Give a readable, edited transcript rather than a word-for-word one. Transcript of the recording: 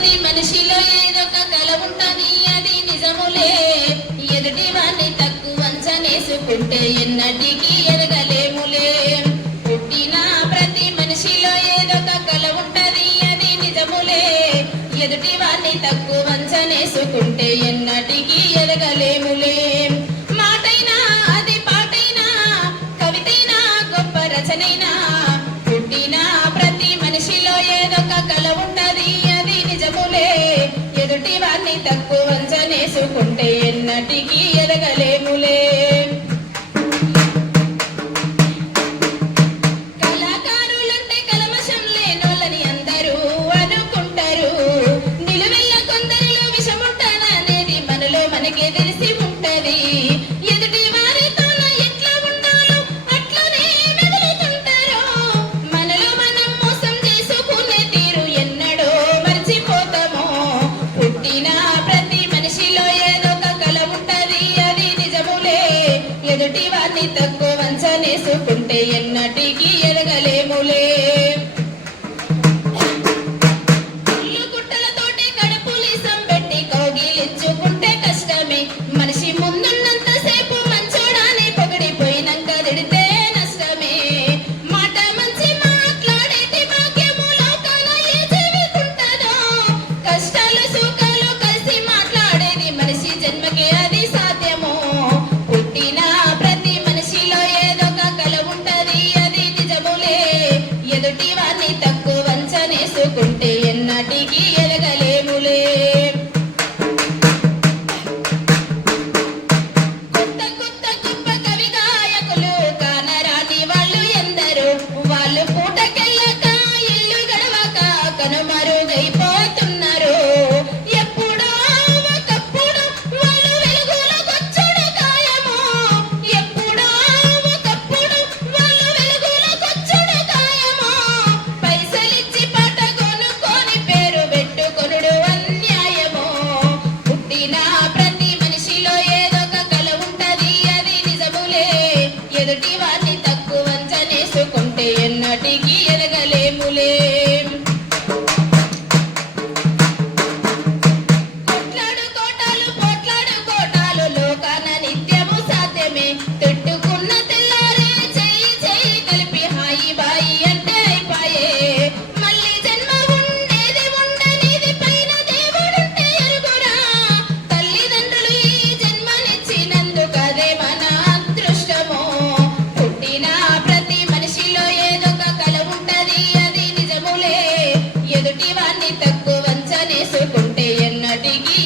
మనిషిలో ఏదొక కల ఉంటది అది నిజములే. ఎదుటి వాణ్ణి తక్కువ అంచనేసుకుంటే ఎన్నటికీ ఎదగలేములే. పుట్టిన ప్రతి మనిషిలో ఏదొక కల ఉంటది అది నిజములే. ఎదుటి వాణ్ణి తక్కువ అంచనేసుకుంటే ఎన్నటికీ ఎదగలేములే. మాటైనా అది పాటైనా కవితైనా గొప్ప రచనైనా పుట్టిన ప్రతి మనిషిలో ఏదొక కల ఉంటది అది నిజములే. ఎదుటి వాణ్ణి తక్కువ అంచనేసుకుంటే ఎన్నటికీ ఎదగలేములే. కళాకారులంటే కలమశం లేనోళ్ళని అందరూ అనుకుంటారు. నిలువెల్ల కొందరిలో విషముంటదనేది మనలో మనకే తెలిసి ఉంటది. ఎదుటి వారితో ఎట్లా ఉండాలో అట్లనే మెదులుతుంటారు. మనలో మనం మోసం చేసుకునే తీరు ఎన్నడో మర్చిపోతామో. పుట్టిన ప్రతి మనిషిలో ఏదొక కల ఉంటది అది నిజములే. ఎదుటి వారిని తక్కువ అంచనేసుకుంటే ఎన్నటికీ ఎదగలేములే. ఇల్లు గుట్టలతోటి కడుపులీసం పెట్టి కౌగిలించుకుంటే కష్టమే. మనిషి ముందున్నంత సేపు మంచోడాని పొగిడిపోయినాక తిడితే నష్టమే. మాట మంచి మాట్లాడేటి భాగ్యము లోకాన ఏ జీవికుంటదో. కష్టాలు సుఖాలు కలిసి మాట్లాడేది మనిషి జన్మకే అది సాధ్యమో. పుట్టిన ప్రతి మనిషిలో ఏదొక కల ఉంటది అది నిజములే. ఎదుటి వారిని తక్కువ అంచనేసుకుంటే ఎన్నటికీ ఎదగలేములే. కొత్త కొత్త గొప్ప కవి గాయకులు కానరాని వాళ్ళు ఎందరో. వాళ్ళు పూటకెళ్ళక ఇల్లు గడవక కనుమరుగైపోతున్నారు. ఎప్పుడో ఒకప్పుడు వాళ్ళు వెలుగులోకొచ్చుడు ఖాయమో. ఎప్పుడో ఒకప్పుడు వాళ్ళు వెలుగులోకొచ్చుడు ఖాయమో. పైసలిచ్చి పాట కొనుక్కొని పేరు పెట్టుకొనుడు అన్యాయమో. పుట్టిన ప్రతి మనిషిలో ఏదొక కల ఉంటది అది నిజములే. ఎదుటి వారిని తక్కువ అంచనేసుకుంటే ఎన్నటికీ ఎదగలేములే. కొట్లాడు కోటాలు లోకాన నిత్యము సాధ్యమే. తిట్టుకున్న తెల్లారే చెయ్యి చెయ్యి కలిపి హాయి బాయి అంటే అయిపాయే. మళ్ళీ జన్మ ఉండేది ఉండనిది పైన దేవుడుంటే ఎరుగురా. తల్లిదండ్రులు ఈ జన్మనిచ్చినందుకు అదే మన అదృష్టమో. పుట్టిన ప్రతి మనిషిలో ఏదొక కల ఉంటది అది నిజములే. ఎదుటి వారిని తక్కువ అంచనేసుకుంటే ఎన్నటికీ